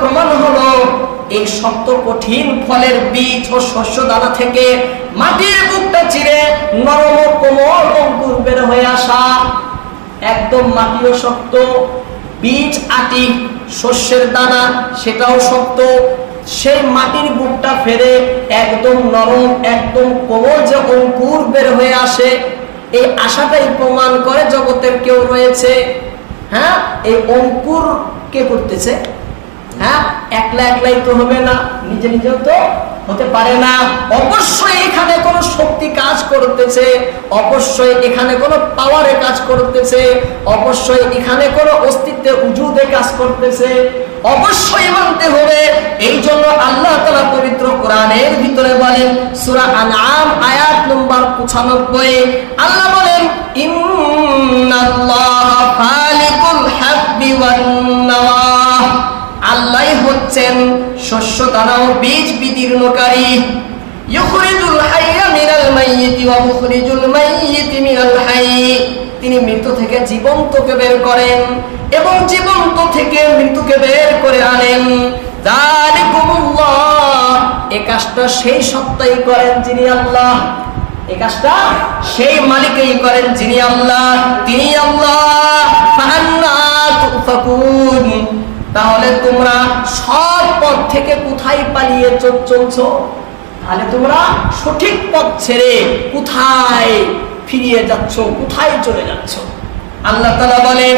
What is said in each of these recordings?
প্রমাণ হলো, এই শক্ত কঠিন ফলের বীজ ও শস্য দানা থেকে মাটির বুকটা চিরে নরম কোমল অঙ্কুর বের হয়ে আসা। একদম মাটিও শক্ত, বীজ আটি, শস্যের দানা সেটাও শক্ত। সেই মাটির বুকটা ফেরে একদম নরম, একদম কোমল যে অঙ্কুর বের হয়ে আসে, এই আশাটাই প্রমাণ করে জগতের কেউ রয়েছে। হ্যাঁ এই অঙ্কুর কে করতেছে? হ্যাঁ একলা একলাই তো হবে না, নিজে নিজেও তো হতে পারে না। অবশ্যই এখানে কোনো শক্তি কাজ করতেছে, অবশ্যই এখানে কোনো পাওয়ারে কাজ করতেছে, অবশ্যই এখানে কোনো অস্তিত্বে উজুদে কাজ করতেছে। অবশ্যই মানতে হবে এই জন্য আল্লাহ তালা পবিত্র কোরআনের ভিতরে বলেন, সুরা আনআম, আয়াত নম্বর পঁচানব্বই। আল্লাহ বলেন, ইন্নাল্লাহ ফালিকুল হচ্ছেন শস্য দানা ও বীজ বিদীর্ণকারী। ইউখরিজুল হাইয়া মিনাল মাইয়িতি ওয়া মুখরিজুল মাইয়িতি মিনাল হাইয়্যি তিনি মৃত থেকে জীবন্তকে বের করেন এবং জীবন্ত থেকে মৃত্যুকে বের করে আনেন। এই কাজটা সেই সত্তাই করেন যিনি আল্লাহ। এ কাজটা সেই মালিকই করেন যিনি আল্লাহ। তিনি আল্লাহ। তাহলে তোমরা সব পথ থেকে কোথায় পালিয়ে চল, চলছো? তাহলে তোমরা সঠিক পথ ছেড়ে কোথায় ফিরিয়ে যাচ্ছ? কোথায় চলে যাচ্ছ? আল্লাহ তালা বলে,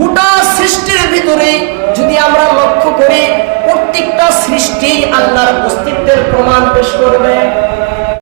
গোটা সৃষ্টির ভিতরে যদি আমরা লক্ষ্য করি, প্রত্যেকটা সৃষ্টি আল্লাহর অস্তিত্বের প্রমাণ পেশ করবে।